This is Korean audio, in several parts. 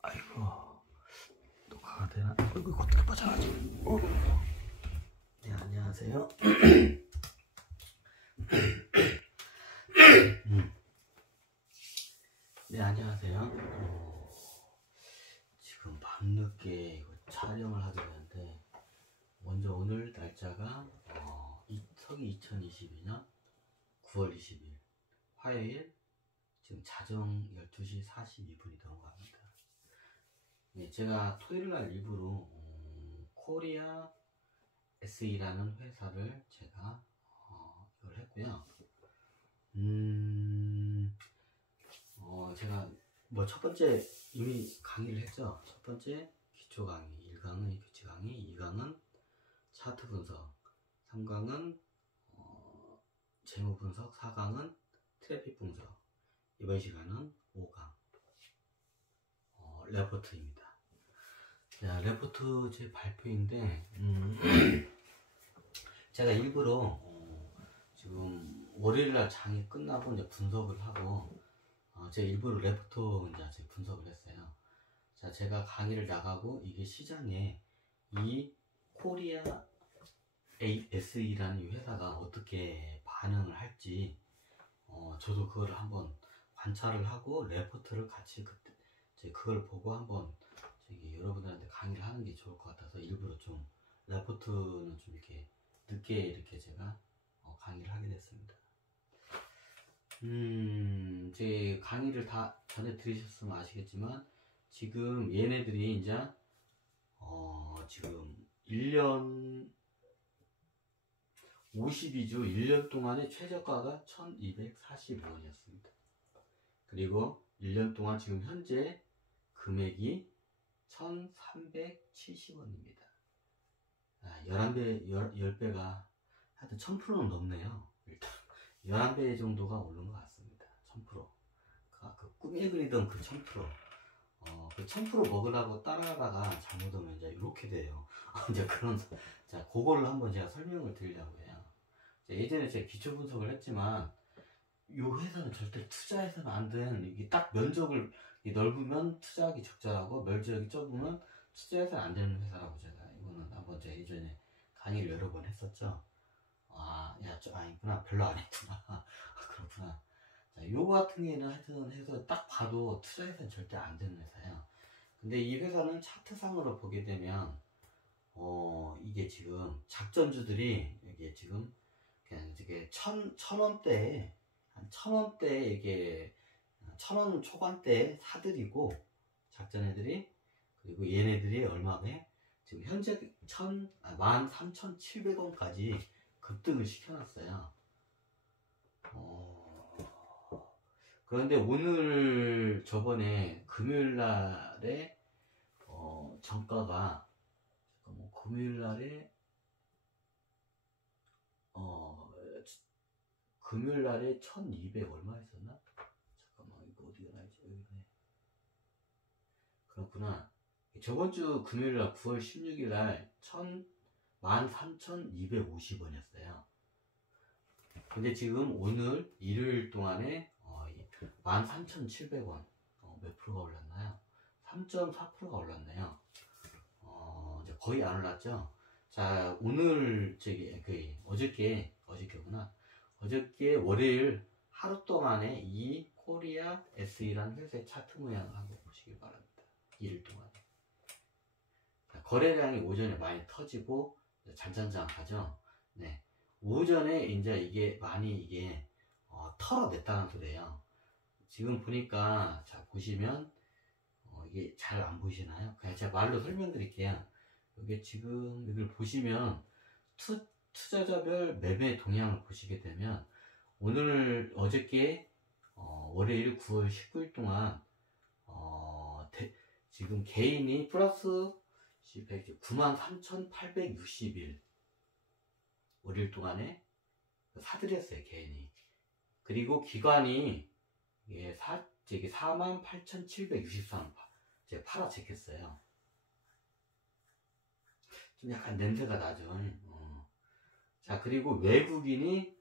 아이고, 녹화가 되나? 이거 어떻게 빠져나가지? 네, 안녕하세요. 네, 안녕하세요. 지금 밤늦게 이거 촬영을 하게 되는데, 먼저 오늘 날짜가 서기 2022년 9월 20일 화요일, 지금 자정 12시 42분이 된 것 같습니다. 네, 제가 토요일날 일부러 코리아 SE라는 회사를 제가 이걸 했고요. 제가 뭐 첫 번째 이미 강의를 했죠. 첫 번째 기초 강의, 1강은 교치 강의, 2강은 차트 분석, 3강은 재무 분석, 4강은 트래픽 분석, 이번 시간은 5강 레포트입니다. 자, 레포트 제 발표인데 제가 일부러 지금 월요일날 장이 끝나고 이제 분석을 하고 제가 일부러 레포트 이제 분석을 했어요. 자, 제가 강의를 나가고 이게 시장에 이 코리아 SE라는 이 회사가 어떻게 반응을 할지 저도 그걸 한번 관찰을 하고 레포트를 같이 그걸 보고 한번 여러분들한테 강의를 하는 게 좋을 것 같아서 일부러 좀 레포트는 좀 이렇게 늦게 이렇게 제가 강의를 하게 됐습니다. 제 강의를 다 전에 들으셨으면 아시겠지만 지금 얘네들이 이제 지금 1년 52주 1년 동안의 최저가가 1245원이었습니다. 그리고 1년 동안 지금 현재 금액이 1370원입니다. 11배, 10배가 하여튼 1000%는 넘네요. 일단 11배 정도가 오른 것 같습니다. 1000%. 그 꿈에 그리던 그 1000%. 그 1000% 먹으려고 따라하다가 잘못하면 이제 이렇게 돼요. 이제 자, 그거를 한번 제가 설명을 드리려고 해요. 예전에 제가 기초 분석을 했지만, 이 회사는 절대 투자해서는 안 되는, 이게 딱 면적을 넓으면 투자하기 적절하고, 면적이 좁으면 투자해서는 안 되는 회사라고 제가, 이거는 한번 제가 예전에 강의를 여러 번 했었죠. 아니구나. 별로 안 했구나. 그렇구나. 자, 요거 같은 경우에는 하여튼 해서 딱 봐도 투자해서는 절대 안 되는 회사예요. 근데 이 회사는 차트상으로 보게 되면, 이게 지금 작전주들이, 이게 지금, 그냥 이게 천원대에, 한 1000원대, 이게, 1000원 초반대에 사들이고, 작전 애들이, 그리고 얘네들이 얼마에, 지금 현재 13,700원까지 급등을 시켜놨어요. 그런데 오늘 저번에 금요일날에 정가가 금요일날에 1200 얼마 했었나? 잠깐만, 이거 어디가 나있지? 여기네. 그렇구나. 저번주 금요일날 9월 16일날 13,250원이었어요. 근데 지금 오늘 일요일 동안에 13,700원 몇 프로가 올랐나요? 3.4%가 올랐네요. 이제 거의 안 올랐죠. 자, 오늘 어저께구나. 어저께 월요일 하루 동안에 이 코리아 SE라는 회사의 차트 모양을 한번 보시길 바랍니다. 일일 동안에. 자, 거래량이 오전에 많이 터지고 잔잔하죠. 네. 오전에 이제 이게 많이 털어냈다는 소리예요. 지금 보니까, 자, 보시면, 이게 잘 안 보이시나요? 그냥 제가 말로 설명드릴게요. 여기 지금, 여기를 보시면, 투자자별 매매 동향을 보시게 되면, 어저께, 월요일 9월 19일 동안, 지금 개인이 플러스 93,861. 월요일 동안에 사들였어요, 개인이. 그리고 기관이 48,763원 제가 팔아제꼈어요. 좀 약간 냄새가 나죠. 자, 그리고 외국인이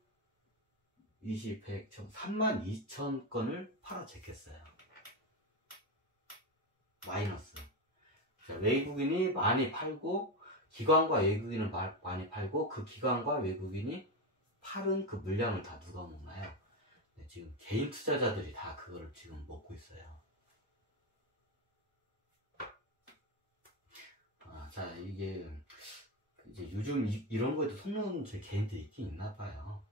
32,000건을 팔아제꼈어요. 마이너스. 자, 외국인이 많이 팔고 기관과 외국인은 많이 팔고 그 기관과 외국인이 팔은 그 물량을 다 누가 먹나요? 네, 지금 개인 투자자들이 다 그거를 지금 먹고 있어요. 자, 이게 이제 요즘 이런 거에도 속는 제 개인들이 있긴 있나 봐요.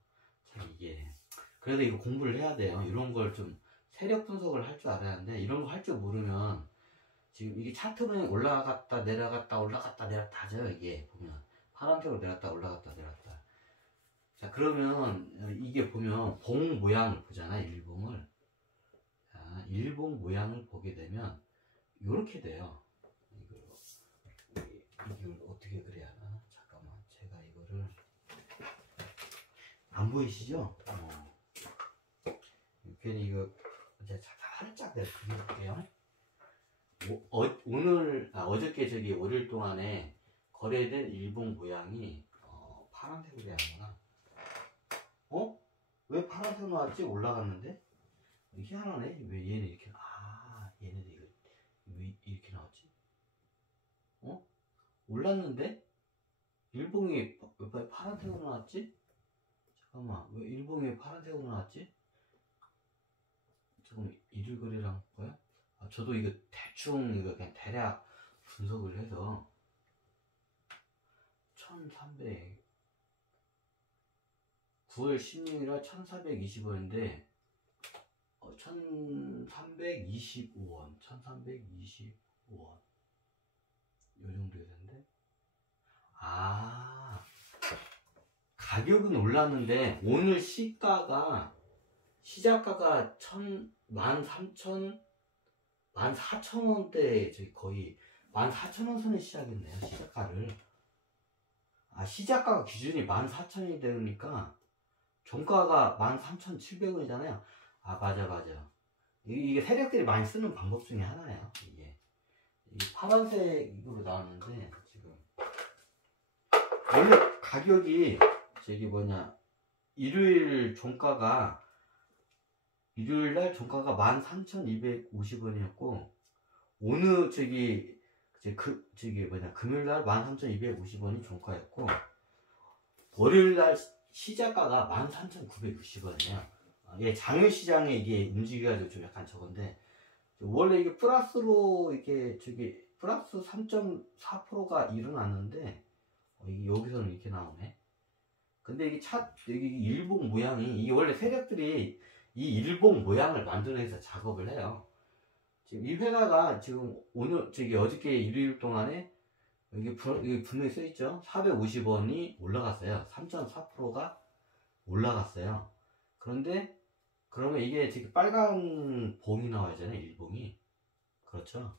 참 이게 그래도 이거 공부를 해야 돼요. 이런 걸 좀 세력 분석을 할 줄 알아야 하는데 이런 거 할 줄 모르면 지금 이게 차트는 올라갔다 내려갔다 올라갔다 내렸다 하죠. 이게 보면 파란색으로 내렸다 올라갔다 내렸다. 자, 그러면 이게 보면 봉 모양을 보잖아. 일봉을. 자, 일봉 모양을 보게 되면 이렇게 돼요. 이걸 어떻게 그래야 하나? 잠깐만, 제가 이거를 안 보이시죠? 괜히 이거 이제 살짝 내가 그려볼게요. 오늘 어저께 저기 월요일 동안에 거래된 일봉 모양이 파란색으로 해야 하나? 왜 파란색 나왔지? 올라갔는데? 희한하네. 왜 얘는 이렇게 얘네들 이거 왜 이렇게 나왔지? 올랐는데? 일봉이 왜 파란색으로 나왔지? 잠깐만, 왜 일봉이 파란색으로 나왔지? 조금 일일 거래랑 뭐야? 저도 이거 대충 이거 그냥 대략 분석을 해서 1300 9월 16일날 1420원인데 1325원 1325원 요정도 되는데 가격은 올랐는데 오늘 시가가 시작가가 14,000원대 저기 거의 14,000원 선에 시작했네요. 시작가를 시작가가 기준이 14,000원이 되니까 종가가 13,700원이잖아요. 맞아. 이게 세력들이 많이 쓰는 방법 중에 하나예요. 이게 파란색으로 나왔는데 지금 원래 가격이 저기 일요일 날 종가가 13,250원이었고 오늘 금요일 날 13,250원이 종가였고 월요일 날 시작가가 13,960원이에요. 장외 시장에 이게 움직여가지고 좀 약간 저건데 원래 이게 플러스로 이게 플러스 3.4%가 일어났는데 여기서는 이렇게 나오네. 근데 이게 여기 일봉 모양이 이게 원래 세력들이 이 일봉 모양을 만들어내서 작업을 해요. 지금 이 회사가 지금 어저께 일요일 동안에 여기 분명히 써있죠. 450원이 올라갔어요. 3.4%가 올라갔어요. 그런데 그러면 이게 지금 빨간 봉이 나와야잖아요. 일봉이. 그렇죠.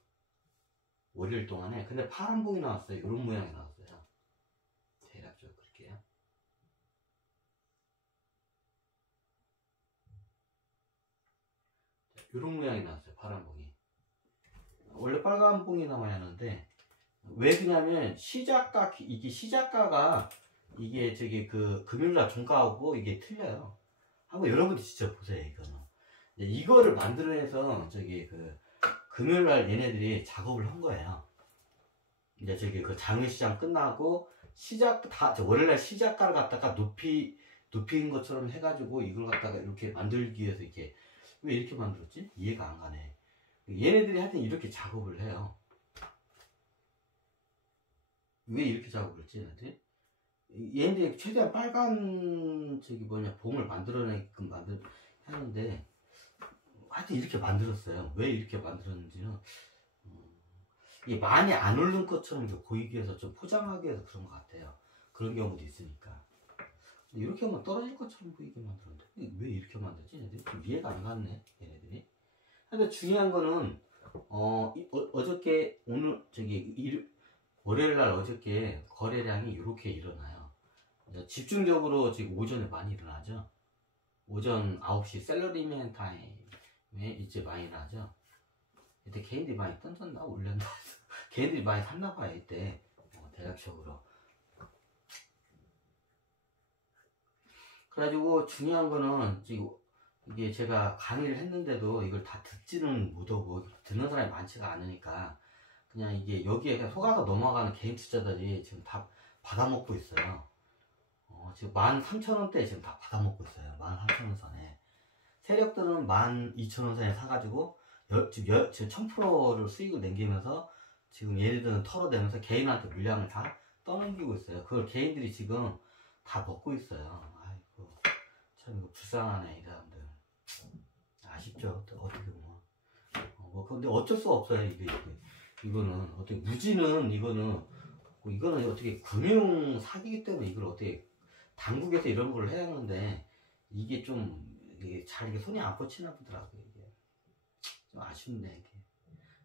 월요일 동안에. 근데 파란 봉이 나왔어요. 이런 모양이 나왔어요. 대략적으로 그렇게요. 이런 모양이 나왔어요. 파란 봉이. 원래 빨간 봉이 나와야 하는데 왜 그러냐면 시작가가 이게 금요일날 종가하고 이게 틀려요. 한번 여러분들 진짜 보세요. 이거를 만들어내서 금요일날 얘네들이 작업을 한 거예요. 이제 장외시장 끝나고 월요일날 시작가를 갖다가 높인 것처럼 해가지고 이걸 갖다가 이렇게 만들기 위해서 왜 이렇게 만들었지? 이해가 안 가네. 얘네들이 하여튼 이렇게 작업을 해요. 왜 이렇게 작업을 했지, 얘네들이? 얘네들이 최대한 빨간 봉을 만들어내게끔 하는데 하여튼 이렇게 만들었어요. 왜 이렇게 만들었는지는 이게 많이 안 오른 것처럼 보이기 위해서 좀 포장하기 위해서 그런 것 같아요. 그런 경우도 있으니까. 이렇게 하면 떨어질 것처럼 보이게 만들었는데 왜 이렇게 만들지? 얘네들이 좀 이해가 안 갔네, 얘네들이. 근데 중요한 거는 어저께 월요일날 어저께 거래량이 이렇게 일어나요. 집중적으로 지금 오전에 많이 일어나죠. 오전 9시 셀러리맨 타임에 이제 많이 일어나죠. 이때 개인들이 많이 던졌나 올렸나 개인들이 많이 샀나봐요. 이때 대략적으로. 그래가지고 중요한 거는 지금 이게 제가 강의를 했는데도 이걸 다 듣지는 못하고 듣는 사람이 많지가 않으니까 그냥 이게 여기에 그냥 속아서 넘어가는 개인 투자자들이 지금 다 받아먹고 있어요. 지금 13,000원대 지금 다 받아먹고 있어요. 13,000원 선에. 세력들은 12,000원 선에 사가지고 지금 1000%를 수익을 남기면서 지금 얘네들은 털어내면서 개인한테 물량을 다 떠넘기고 있어요. 그걸 개인들이 지금 다 먹고 있어요. 아이고, 참 이거 불쌍하네, 이 사람들. 아쉽죠, 어떻게 보면. 근데 어쩔 수가 없어요, 이거는. 어떻게, 무지는, 이거는 어떻게 금융 사기이기 때문에 이걸 어떻게, 당국에서 이런 걸 해야 하는데, 이게 좀, 잘 손이 안 꽂히나 보더라고요, 이게. 좀 아쉽네, 이게.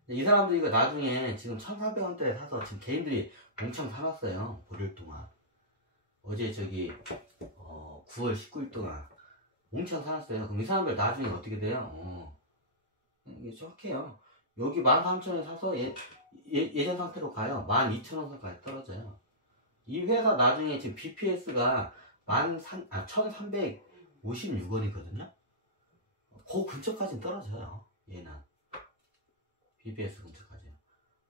이 사람들이 이거 나중에 지금 1,400원대에 사서 지금 개인들이 엄청 사놨어요. 보름 동안. 어제 9월 19일 동안 엄청 사놨어요. 그럼 이 사람들 나중에 어떻게 돼요? 이게 정확해요. 여기 13,000원 사서 예전 상태로 가요. 12,000원 선까지 떨어져요. 이 회사 나중에 지금 BPS가 1,356원이거든요. 그 근처까지는 떨어져요. 얘는. BPS 근처까지요.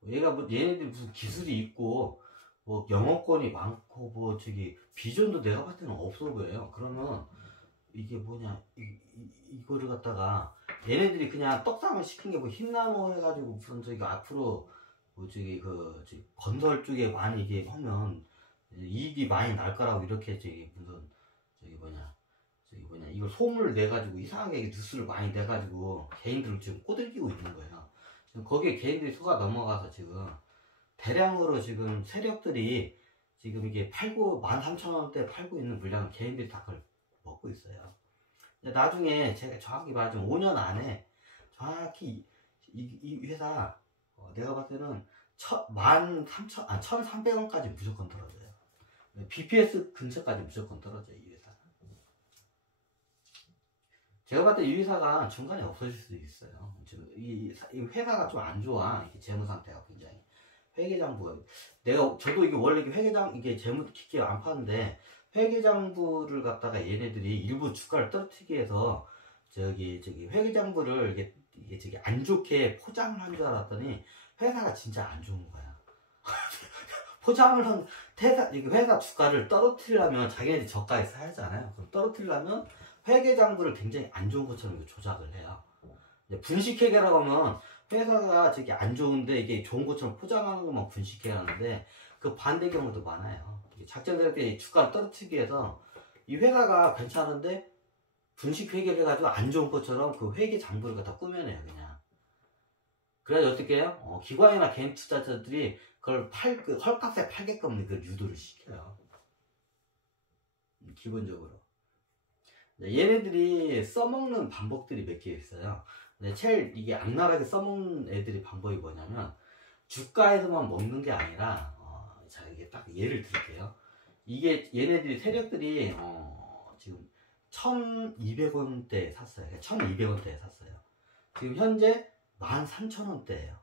얘가 얘네들이 무슨 기술이 있고, 영어권이 많고, 비전도 내가 봤을 때는 없어 보여요. 그러면, 이게 뭐냐, 이거를 갖다가, 얘네들이 그냥 떡상을 시킨 게 흰나무 해가지고 무슨 앞으로, 건설 쪽에 많이 이게 하면, 이익이 많이 날 거라고 이렇게 이걸 소문을 내가지고 이상하게 뉴스를 많이 내가지고 개인들을 지금 꼬들기고 있는 거예요. 지금 거기에 개인들이 속아 넘어가서 지금 대량으로 지금 세력들이 지금 이게 13,000원대 팔고 있는 물량을 개인들이 다 그걸 먹고 있어요. 근데 나중에 제가 정확히 말하자면 5년 안에 정확히 이 회사 내가 봤을 때는 1,300원까지 무조건 떨어져요. BPS 근처까지 무조건 떨어져요, 이 회사. 제가 봤을 때 이 회사가 중간에 없어질 수도 있어요. 지금 이 회사가 좀 안 좋아. 이게 재무 상태가 굉장히. 회계장부가. 저도 이게 원래 이게 재무 깊게 안 파는데, 회계장부를 갖다가 얘네들이 일부 주가를 떨어뜨리기 위해서, 회계장부를 이게 안 좋게 포장을 한 줄 알았더니, 회사가 진짜 안 좋은 거야. 포장을 회사 주가를 떨어뜨리려면 자기네들이 저가에 사야잖아요. 그럼 떨어뜨리려면 회계장부를 굉장히 안 좋은 것처럼 조작을 해요. 분식회계라고 하면 회사가 안 좋은데 이게 좋은 것처럼 포장하는 것만 분식회계하는데 그 반대 경우도 많아요. 작전될 때 주가를 떨어뜨리기 위해서 이 회사가 괜찮은데 분식회계를 해가지고 안 좋은 것처럼 그 회계장부를 갖다 꾸며내요, 그냥. 그래서 어떻게 해요? 기관이나 개인 투자자들이 그걸 헐값에 팔게끔 그걸 유도를 시켜요. 기본적으로. 얘네들이 써먹는 방법들이 몇 개 있어요. 근데 제일 이게 악랄하게 써먹는 애들이 방법이 뭐냐면, 주가에서만 먹는 게 아니라, 자, 이게 딱 예를 들게요. 이게 얘네들이 세력들이, 지금 1,200원대에 샀어요. 1,200원대에 샀어요. 지금 현재 13,000원대예요.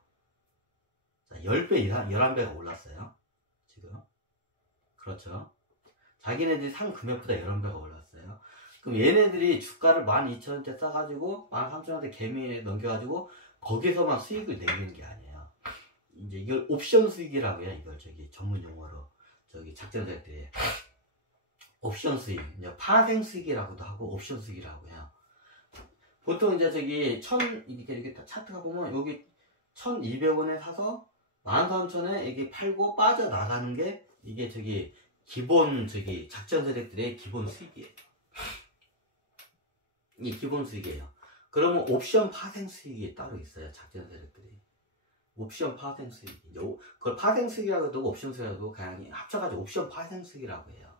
자, 10배 이상, 11배가 올랐어요. 지금. 그렇죠. 자기네들이 산 금액보다 11배가 올랐어요. 그럼 얘네들이 주가를 12,000원대 싸가지고 13,000원대 개미에 넘겨가지고 거기서만 수익을 내는 게 아니에요. 이제 이걸 옵션 수익이라고 해요. 이걸 전문 용어로 작전될 때 옵션 수익, 이제 파생 수익이라고도 하고 옵션 수익이라고 해요. 보통 이제 이렇게 차트가 보면 여기 1,200원에 사서 13,000원에 이게 팔고 빠져나가는 게 이게 기본 작전 세력들의 기본 수익이에요. 이게 기본 수익이에요. 그러면 옵션 파생 수익이 따로 있어요. 작전 세력들이. 옵션 파생 수익. 그걸 파생 수익이라고 해도 옵션 수익이라고 그냥 합쳐가지고 옵션 파생 수익이라고 해요.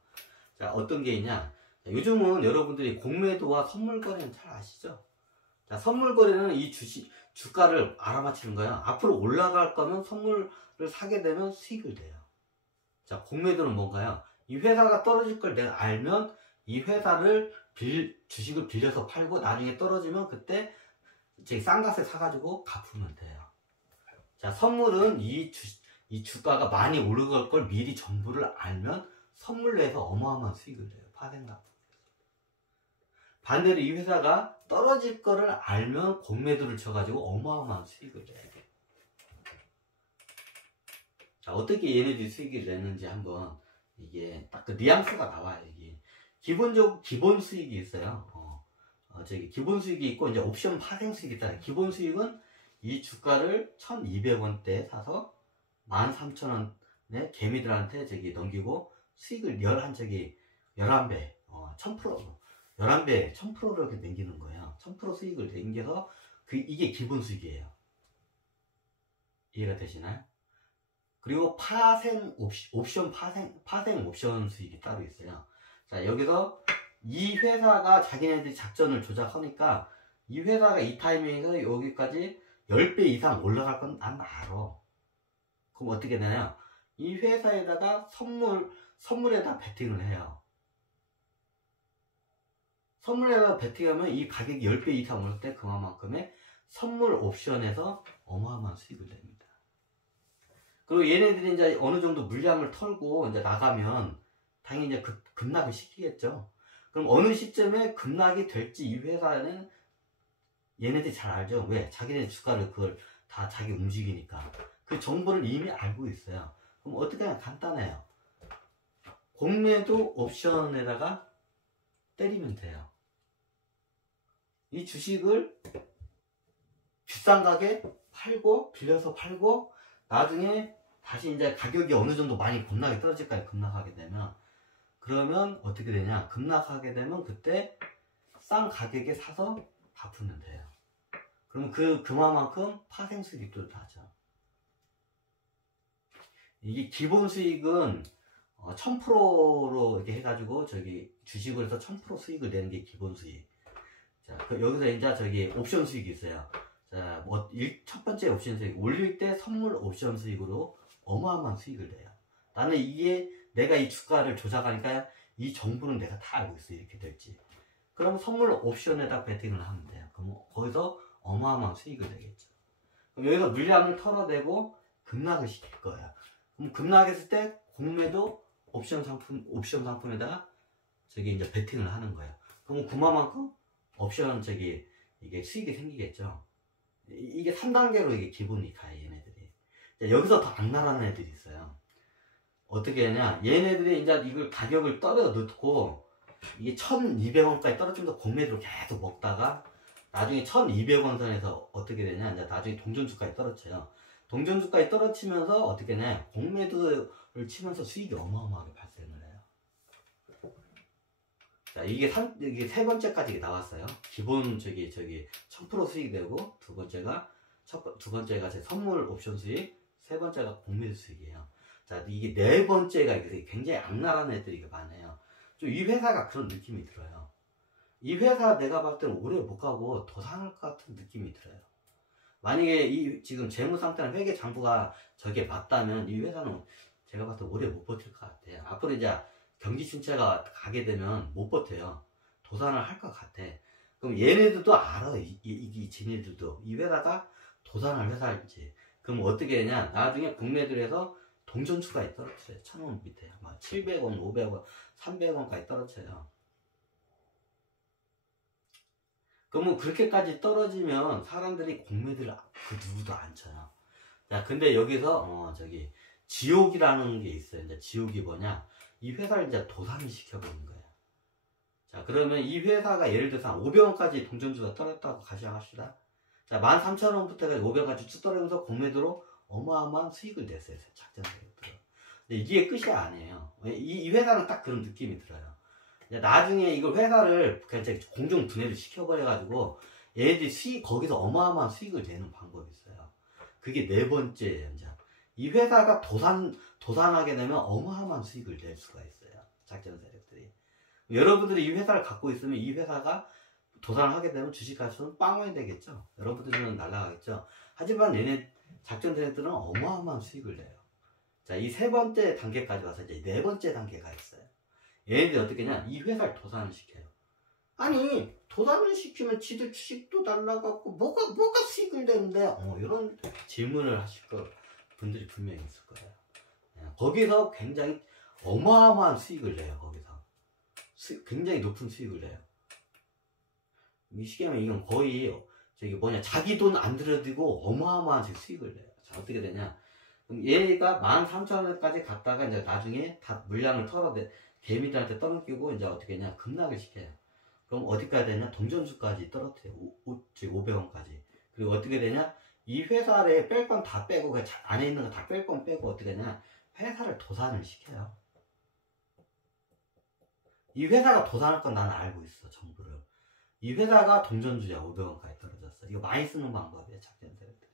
자, 어떤 게 있냐. 자, 요즘은 여러분들이 공매도와 선물 거래는 잘 아시죠? 자, 선물 거래는 이 주가를 알아맞히는 거야. 앞으로 올라갈 거면 선물을 사게 되면 수익을 내요. 자, 공매도는 뭔가요? 이 회사가 떨어질 걸 내가 알면 이 회사를 주식을 빌려서 팔고 나중에 떨어지면 그때 싼 값에 사가지고 갚으면 돼요. 자, 선물은 이 주가가 많이 오르갈 걸 미리 정보를 알면 선물 내서 어마어마한 수익을 내요. 반대로 이 회사가 떨어질 거를 알면 공매도를 쳐가지고 어마어마한 수익을 내야 돼. 자, 어떻게 얘네들이 수익을 내는지 한번 이게 딱 그 뉘앙스가 나와요. 이게 기본 수익이 있어요. 저기 기본 수익이 있고 이제 옵션 파생 수익이 있다. 기본 수익은 이 주가를 1,200원대에 사서 13,000원에 개미들한테 저기 넘기고 수익을 11배, 1000%, 11배, 1000%를 이렇게 남기는 거예요. 1000% 수익을 남겨서 이게 기본 수익이에요. 이해가 되시나요? 그리고 옵션 수익이 따로 있어요. 자, 여기서 이 회사가 자기네들이 작전을 조작하니까 이 회사가 이 타이밍에서 여기까지 10배 이상 올라갈 건 난 알아. 그럼 어떻게 되냐? 이 회사에다가 선물에다 베팅을 해요. 선물에다 베팅하면 이 가격이 10배 이상 오를 때 그만큼의 선물 옵션에서 어마어마한 수익을 냅니다. 그리고 얘네들이 이제 어느 정도 물량을 털고 이제 나가면 당연히 이제 급락을 시키겠죠. 그럼 어느 시점에 급락이 될지 이 회사는 얘네들이 잘 알죠. 왜? 자기네 주가를 그걸 다 자기 움직이니까. 그 정보를 이미 알고 있어요. 그럼 어떻게 하면 간단해요. 공매도 옵션에다가 때리면 돼요. 이 주식을 비싼 가격에 팔고, 빌려서 팔고, 나중에 다시 이제 가격이 어느 정도 많이 급락이 떨어질까요? 급락하게 되면. 그러면 어떻게 되냐? 급락하게 되면 그때 싼 가격에 사서 갚으면 돼요. 그럼 그만큼 파생 수익이 또 나죠. 이게 기본 수익은 1000%로 이렇게 해가지고 저기 주식을 해서 1000% 수익을 내는 게 기본 수익. 자, 여기서 이제 저기 옵션 수익이 있어요. 자, 첫 번째 옵션 수익. 올릴 때 선물 옵션 수익으로 어마어마한 수익을 내요. 나는 내가 이 주가를 조작하니까 이 정보는 내가 다 알고 있어. 이렇게 될지. 그럼 선물 옵션에다 베팅을 하면 돼요. 그럼 거기서 어마어마한 수익을 내겠죠. 그럼 여기서 물량을 털어내고 급락을 시킬 거예요. 그럼 급락했을 때 공매도 옵션 상품에다가 저기 이제 베팅을 하는 거예요. 그럼 그만큼 옵션 이게 수익이 생기겠죠. 이게 3단계로 이게 기본이 가요, 얘네들이. 여기서 더 악랄한 애들이 있어요. 어떻게 하냐, 얘네들이 이제 이걸 가격을 떨어 넣고 이게 1,200원까지 떨어지면서 공매도를 계속 먹다가 나중에 1,200원 선에서 어떻게 되냐, 이제 나중에 동전주까지 떨어져요. 동전주까지 떨어지면서 어떻게 되냐, 공매도를 치면서 수익이 어마어마하게 발생을 해요. 자, 이게 세 번째까지 나왔어요. 기본 1000% 수익이 되고, 두 번째가 제 선물 옵션 수익, 세 번째가 공매도 수익이에요. 자, 이게 네 번째가 굉장히 악랄한 애들이 많아요. 좀 이 회사가 그런 느낌이 들어요. 이 회사 내가 봤을 때는 오래 못 가고 도산할 것 같은 느낌이 들어요. 만약에 지금 재무 상태나 회계 장부가 저게 맞다면 이 회사는 제가 봤을 때 오래 못 버틸 것 같아요. 앞으로 이제 경기 침체가 가게 되면 못 버텨요. 도산을 할 것 같아. 그럼 얘네들도 알아. 지네들도 이 회사가 도산할 회사인지. 그럼 어떻게 하냐, 나중에 공매도를 해서 동전주가에 떨어뜨려요. 1,000원 밑에 막 700원, 500원, 300원까지 떨어져요. 그러면 그렇게까지 떨어지면 사람들이 공매도를 그 누구도 안 쳐요. 자, 근데 여기서 지옥이라는 게 있어요. 이제 지옥이 뭐냐? 이 회사를 이제 도산을 시켜버린 거예요. 자, 그러면 이 회사가 예를 들어서 500원까지 동전주가 떨어졌다고 가정합시다. 자, 13,000원부터 500원까지 쭉 떨어지면서 공매도로 어마어마한 수익을 냈어요. 작전 세력들은. 근데 이게 끝이 아니에요. 이 회사는 딱 그런 느낌이 들어요. 나중에 이걸 회사를 그냥 공정 분해를 시켜버려가지고 얘네들이 거기서 어마어마한 수익을 내는 방법이 있어요. 그게 네 번째예요. 이제 이 회사가 도산하게 되면 어마어마한 수익을 낼 수가 있어요. 작전 세력들이. 여러분들이 이 회사를 갖고 있으면 이 회사가 도산을 하게 되면 주식가치는 빵원이 되겠죠. 여러분들은 날아가겠죠. 하지만 얘네 작전 세력들은 어마어마한 수익을 내요. 자, 이 세 번째 단계까지 와서 이제 네 번째 단계가 있어요. 얘네들이 어떻게 하냐, 이 회사를 도산을 시켜요. 아니, 도산을 시키면 지들 주식도 날라가고 뭐가 수익을 내는데, 이런 질문을 하실 분들이 분명히 있을 거예요. 거기서 굉장히 어마어마한 수익을 내요. 거기서 굉장히 높은 수익을 내요. 쉽게 하면 이건 거의 저기 뭐냐 자기 돈 안 들여들고 어마어마한 수익을 내요. 자, 어떻게 되냐? 그럼 얘가 13,000원까지 갔다가 이제 나중에 다 물량을 개미들한테 떠넘기고 이제 어떻게 했냐? 급락을 시켜요. 그럼 어디까지 되냐? 동전주까지 떨어뜨려요. 500원까지. 그리고 어떻게 되냐? 이 회사에 뺄 건 다 빼고 그 안에 있는 거 다 뺄 건 빼고 어떻게 되냐? 회사를 도산을 시켜요. 이 회사가 도산할 건 나는 알고 있어. 정보를. 이 회사가 동전주야. 500원까지 떨어졌어. 이거 많이 쓰는 방법이야. 작전 세력들이.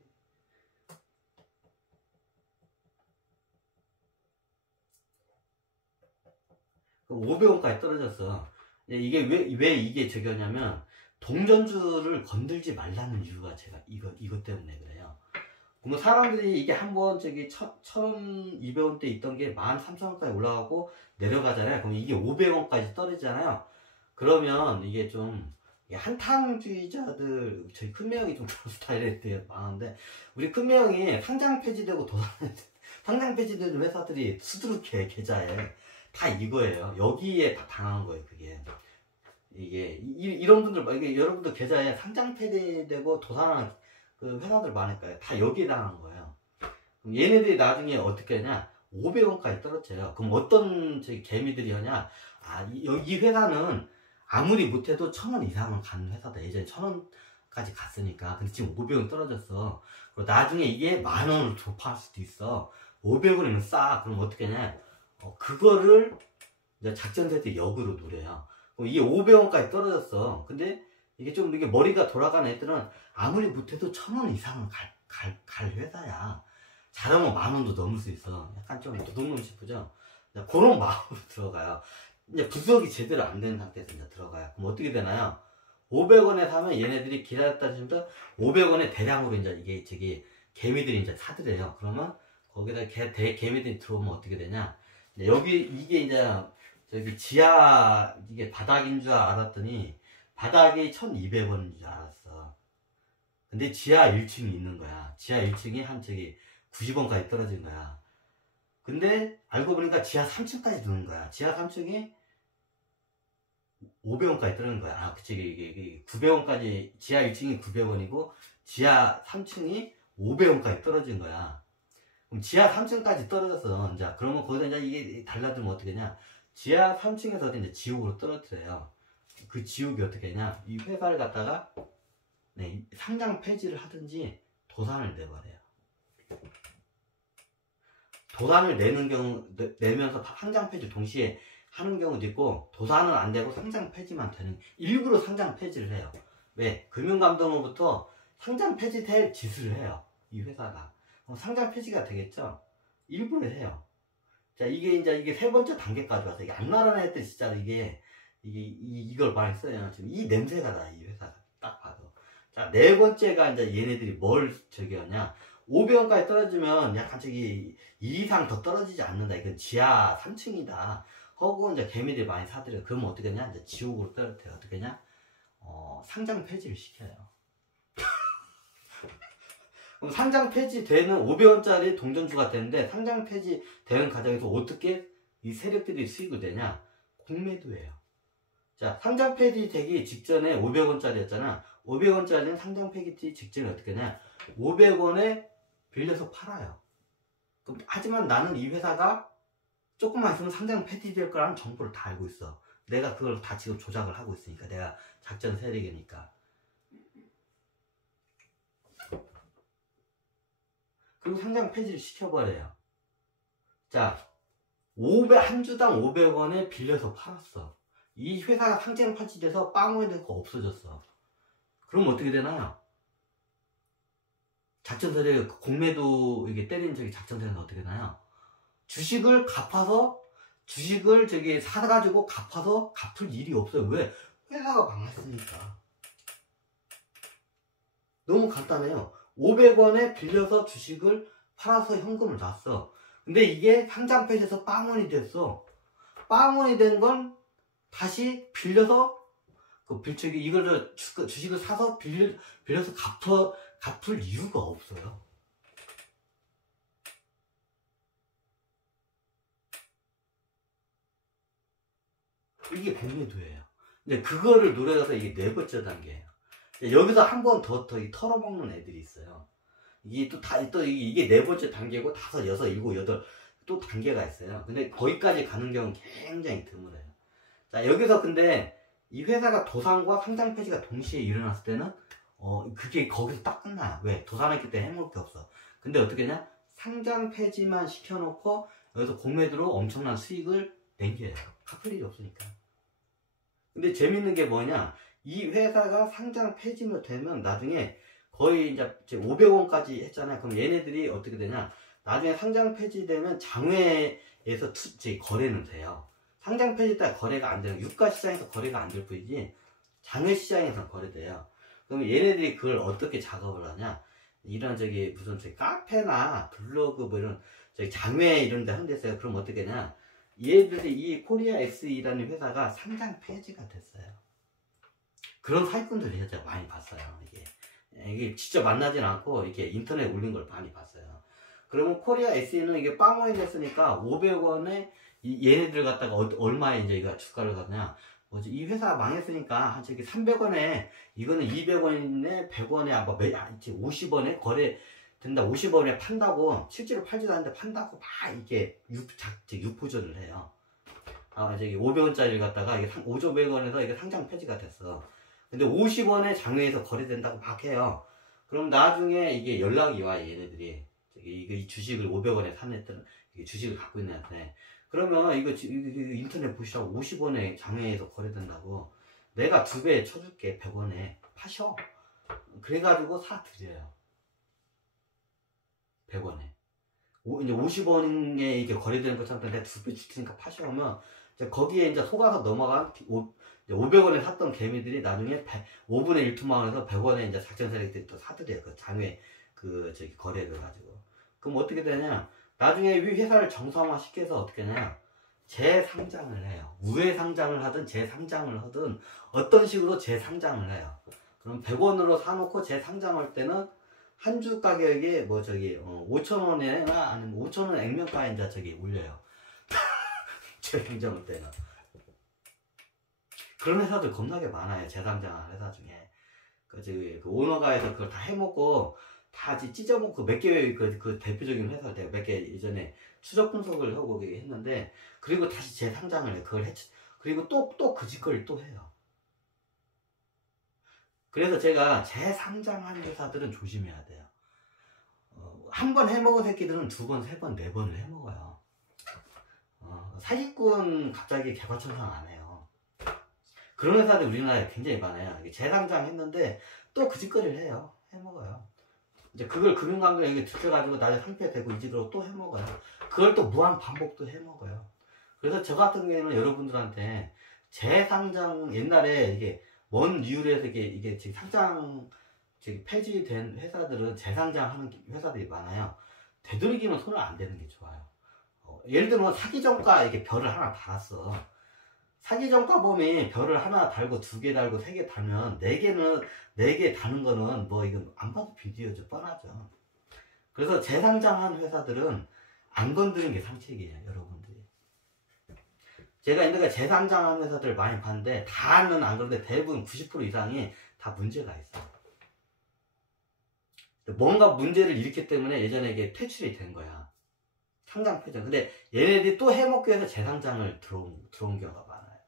500원까지 떨어졌어. 이게 왜 이게 저기였냐면 동전주를 건들지 말라는 이유가 제가 이것 때문에 그래요. 그러면 사람들이 이게 한번 저기 1,200원대 있던 게 13,000원까지 올라가고 내려가잖아요. 그럼 이게 500원까지 떨어지잖아요. 그러면 이게 좀 한탕주의자들 저희 큰매형이 좀 그런 스타일에 대해 많은데 우리 큰매형이 상장 폐지되고 상장 폐지되는 회사들이 수두룩해 계좌에 다 이거예요. 여기에 다 당한 거예요. 그게 이게 이런 분들 이게 여러분들 계좌에 상장 폐지되고 도산하는 그 회사들 많을까요? 다 여기에 당한 거예요. 그럼 얘네들이 나중에 어떻게 하냐? 500원까지 떨어져요. 그럼 어떤 저기 개미들이 하냐? 이 회사는 아무리 못해도 1,000원 이상은 가는 회사다. 예전에 1,000원까지 갔으니까. 근데 지금 500원 떨어졌어. 그리고 나중에 이게 10,000원으로 돌파할 수도 있어. 500원이면 싸. 그럼 어떻게 하냐? 그거를 이제 작전세대 역으로 노려요. 그럼 이게 500원까지 떨어졌어. 근데 이게 좀 이게 머리가 돌아가는 애들은 아무리 못해도 1,000원 이상은 갈 회사야. 잘하면 10,000원도 넘을 수 있어. 약간 좀 도둑놈 싶으죠? 그런 마음으로 들어가요. 이제 분석이 제대로 안 되는 상태에서 이제 들어가요. 그럼 어떻게 되나요? 500원에 사면 얘네들이 기다렸다 하시면 500원에 대량으로 이제 이게 저기 개미들이 이제 사들여요. 그러면 거기다 개미들이 들어오면 어떻게 되냐? 여기 이게 이제 저기 지하 이게 바닥인 줄 알았더니 바닥이 1,200원인 줄 알았어. 근데 지하 1층이 있는 거야. 지하 1층이 한 저기 90원까지 떨어진 거야. 근데 알고 보니까 지하 3층까지 드는 거야. 지하 3층이 500원까지 떨어진 거야. 그치. 이게 900원까지, 지하 1층이 900원이고, 지하 3층이 500원까지 떨어진 거야. 그럼 지하 3층까지 떨어졌어. 이제, 그러면 거기다 이제 이게 달라들면 어떻게 하냐. 지하 3층에서 이제 지옥으로 떨어뜨려요. 그 지옥이 어떻게 하냐. 이 회사를 갖다가, 상장 폐지를 하든지 도산을 내버려요. 도산을 내면서 상장 폐지 동시에 하는 경우도 있고, 도산은 안 되고 상장 폐지만 되는, 일부러 상장 폐지를 해요. 왜? 금융감독원부터 상장 폐지될 짓을 해요. 이 회사가. 그럼 상장 폐지가 되겠죠? 일부러 해요. 자, 이게 세 번째 단계까지 와서, 이게 앞나라는 애들 진짜 이걸 많이 써요. 지금 이 냄새가 나, 이 회사가. 딱 봐도. 자, 네 번째가 이제 얘네들이 뭘 저기 하냐. 500원까지 떨어지면 약간 저기 2 이상 더 떨어지지 않는다. 이건 지하 3층이다. 하고 이제 개미들이 많이 사들여. 그러면 어떻게 하냐? 이제 지옥으로 떨어뜨려. 어떻게 하냐? 상장 폐지를 시켜요. 그럼 상장 폐지되는 500원짜리 동전주가 되는데 상장 폐지되는 과정에서 어떻게 이 세력들이 수익을 내냐? 공매도예요. 자, 상장 폐지되기 직전에 500원짜리였잖아. 500원짜리는 상장 폐지 직전에 어떻게 하냐? 500원에 빌려서 팔아요. 그럼, 하지만 나는 이 회사가 조금만 있으면 상장 폐지될 거라는 정보를 다 알고 있어. 내가 그걸 다 지금 조작을 하고 있으니까. 내가 작전 세력이니까. 그리고 상장 폐지를 시켜버려요. 자, 한 주당 500원에 빌려서 팔았어. 이 회사가 상장 폐지돼서 빵원이 되고 없어졌어. 그럼 어떻게 되나요? 작전 세력, 공매도 이게 때리는 저기 작전 세력은 어떻게 되나요? 주식을 저기 사가지고 갚아서 갚을 일이 없어요. 왜? 회사가 망했으니까. 너무 간단해요. 500원에 빌려서 주식을 팔아서 현금을 놨어. 근데 이게 상장 폐지해서 빵원이 됐어. 빵원이 된 건 다시 빌려서 이걸 주식을 사서 빌려서 갚을 이유가 없어요. 이게 공매도예요. 근데 그거를 노려서 이게 네 번째 단계예요. 여기서 한 번 더 털어먹는 애들이 있어요. 이게 이게 네 번째 단계고, 다섯, 여섯, 일곱, 여덟, 또 단계가 있어요. 근데 거기까지 가는 경우는 굉장히 드물어요. 자, 여기서 근데 이 회사가 도산과 상장 폐지가 동시에 일어났을 때는, 그게 거기서 딱 끝나요. 왜? 도산했기 때문에 해먹을 게 없어. 근데 어떻게 하냐? 상장 폐지만 시켜놓고, 여기서 공매도로 엄청난 수익을 남겨요. 갚을 일이 없으니까. 근데 재밌는 게 뭐냐? 이 회사가 상장 폐지면 되면 나중에 거의 이제 500원까지 했잖아요. 그럼 얘네들이 어떻게 되냐? 나중에 상장 폐지되면 장외에서 거래는 돼요. 상장 폐지 때 거래가 안 되는, 유가 시장에서 거래가 안 될 뿐이지 장외 시장에서 거래돼요. 그럼 얘네들이 그걸 어떻게 작업을 하냐? 이런 무슨 카페나 블로그 뭐 이런 장외 이런 데 하는 데 있어요. 그럼 어떻게 하냐? 얘들이 이 코리아 SE라는 회사가 상장 폐지가 됐어요. 그런 사기꾼들이 진짜 많이 봤어요. 이게 직접 만나진 않고 이렇게 인터넷에 올린 걸 많이 봤어요. 그러면 코리아 SE는 이게 빵원이 됐으니까 500원에 얘네들 갖다가 얼마에 이제 이거 주가를 갖냐? 뭐지? 이 회사 망했으니까 한 300원에 이거는 200원에 100원에 50원에 거래 된다. 50원에 판다고, 실제로 팔지도 않는데 판다고 막 이렇게 유포전을 해요. 500원짜리를 갖다가 이게 500원에서 이게 상장 폐지가 됐어. 근데 50원에 장외에서 거래된다고 막 해요. 그럼 나중에 이게 연락이 와, 얘네들이. 이 주식을 500원에 사냈던, 주식을 갖고 있는 애한테. 그러면 이거 인터넷 보시라고 50원에 장외에서 거래된다고. 내가 2배 쳐줄게, 100원에. 파셔. 그래가지고 사드려요. 100원에. 이제 50원에 이게 거래되는 것처럼 내가 2배 줄 테니까 파셔 하면, 이제 거기에 이제 속아서 넘어간 500원에 샀던 개미들이 나중에 5분의 1 투망해서 100원에 이제 작전 세력들이 또 사들여요. 그 장외 거래를 가지고. 그럼 어떻게 되냐? 나중에 이 회사를 정상화 시켜서 어떻게 하냐? 재상장을 해요. 우회 상장을 하든 재상장을 하든 어떤 식으로 재상장을 해요. 그럼 100원으로 사놓고 재상장할 때는 한 주 가격이 5,000원이나 아니면 5,000원 액면가에 이제 올려요. 재상장할 때는. 그런 회사들 겁나게 많아요. 재상장한 회사 중에. 그 오너가 해서 그걸 다 해먹고, 다 찢어먹고 몇 개, 그 대표적인 회사를 내가 몇 개 예전에 추적 분석을 하고 했는데, 그리고 다시 재상장을 해. 그리고 또 그 짓거리를 또 해요. 그래서 제가 재상장한 회사들은 조심해야 돼요. 한 번 해먹은 새끼들은 2번, 3번, 4번을 해먹어요. 사기꾼 갑자기 개과천상 안 해요. 그런 회사들 우리나라에 굉장히 많아요. 재상장 했는데 또 그 짓거리를 해요. 해먹어요. 이제 그걸 금융감독에 들켜가지고 나중에 상폐되고 이 집으로 또 해먹어요. 그걸 또 무한 반복도 해먹어요. 그래서 저 같은 경우에는 여러분들한테 재상장, 옛날에 이게 먼 이유에서 이게 지금 상장, 폐지된 회사들은 재상장하는 회사들이 많아요. 되도록이면 손을 안 대는 게 좋아요. 예를 들면 사기전가 이렇게 별을 하나 달았어. 사기전가 범위 별을 하나 달고 2개 달고 3개 달면 4개 다는 거는 이건 안 봐도 비디오죠. 뻔하죠. 그래서 재상장한 회사들은 안 건드리는 게 상책이에요, 여러분들이. 제가 옛날에 재상장한 회사들 많이 봤는데 다는 안 그런데 대부분 90% 이상이 다 문제가 있어요. 뭔가 문제를 일으켰기 때문에 예전에 이게 퇴출이 된 거야. 상장 폐지. 근데 얘네들이 또 해먹기 위해서 재상장을 들어온 경우가 많아요.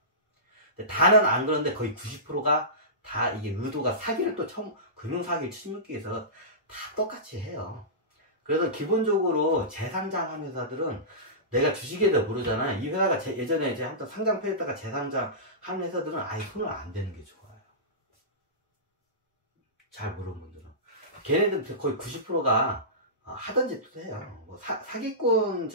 근데 다는 안 그런데 거의 90%가 다 이게 의도가 사기를 또 금융사기를 치밀기 위해서 다 똑같이 해요. 그래서 기본적으로 재상장한 회사들은 내가 주식에 대해 모르잖아요. 이 회사가 예전에 한번 상장 폐지했다가 재상장 한 회사들은 아예 손을 안 대는 게 좋아요. 잘 모르는 분들은. 걔네들 거의 90%가 하던 짓도 해요. 사기꾼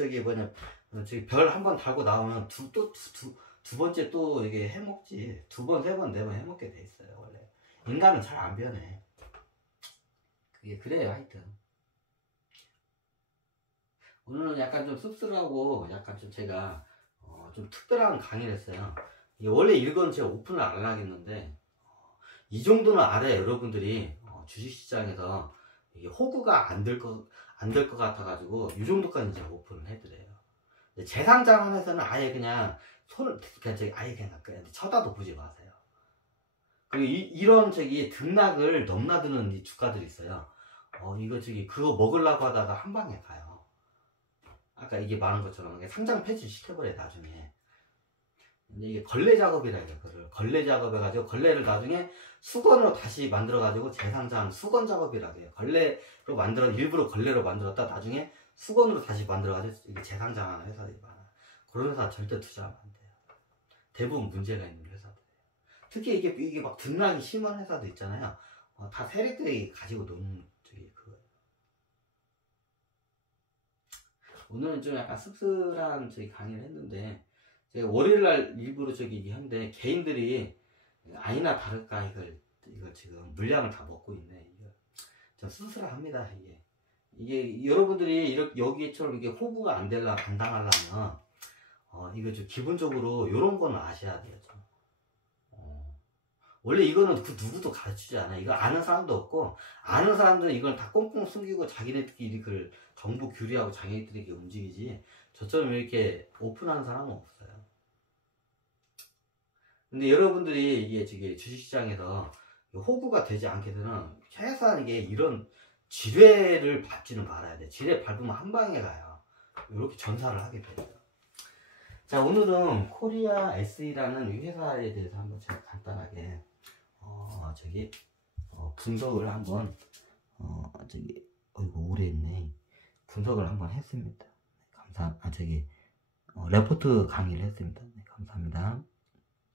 별 한 번 달고 나오면 두 번째 또 이게 해먹지. 2번, 3번, 4번 해먹게 돼 있어요, 원래. 인간은 잘 안 변해. 그게 그래요, 하여튼. 오늘은 약간 좀 씁쓸하고 약간 좀 제가 좀 특별한 강의를 했어요. 원래 이건 제가 오픈을 안 하겠는데 이 정도는 알아야 여러분들이 주식시장에서 이게 호구가 안 될 것 같아가지고 이 정도까지 제가 오픈을 해드려요. 재상장하면서는 아예 그냥 아예 그냥 쳐다도 보지 마세요. 그리고 이런 저기 등락을 넘나드는 이 주가들이 있어요. 이거 저기 그거 먹으려고 하다가 한 방에 가요. 아까 이게 말한 것처럼 상장 폐지 시켜버려 나중에. 근데 이게 걸레 작업이라 해요. 그걸 걸레 작업해가지고 걸레를 나중에 수건으로 다시 만들어가지고 재상장 수건 작업이라고 해요. 걸레로 만들어 일부러 걸레로 만들었다 나중에 수건으로 다시 만들어가지고 이게 재상장하는 회사들이 많아요. 그런 회사 절대 투자하면 안 돼요. 대부분 문제가 있는 회사들이에요. 특히 이게 막 등락이 심한 회사도 있잖아요. 다 세력들이 가지고 노는 저기 그거예요. 오늘은 좀 약간 씁쓸한 저기 강의를 했는데 제가 월요일날 일부러 저기 얘기하는데 개인들이 아니나 다를까 이걸 지금 물량을 다 먹고 있네. 이거 좀 씁쓸합니다. 이게 여러분들이 이렇게 여기처럼 이게 호구가 안 당하려면 이거 좀 기본적으로 이런 거는 아셔야 돼요. 좀. 원래 이거는 그 누구도 가르치지 않아. 이거 아는 사람도 없고 아는 사람들은 이걸 다 꽁꽁 숨기고 자기네들끼리 그 정부 규리하고 자기네들끼리 움직이지 저처럼 이렇게 오픈하는 사람은 없어요. 근데 여러분들이 이게 지금 주식시장에서 호구가 되지 않게 되면 최소한 이게 이런 지뢰를 밟지는 말아야 돼. 지뢰 밟으면 한 방에 가요. 이렇게 전사를 하게 돼요. 자, 오늘은 코리아 SE라는 이 회사에 대해서 한번 제가 간단하게 분석을 한번 오래 했네. 분석을 한번 했습니다. 레포트 강의를 했습니다. 네, 감사합니다.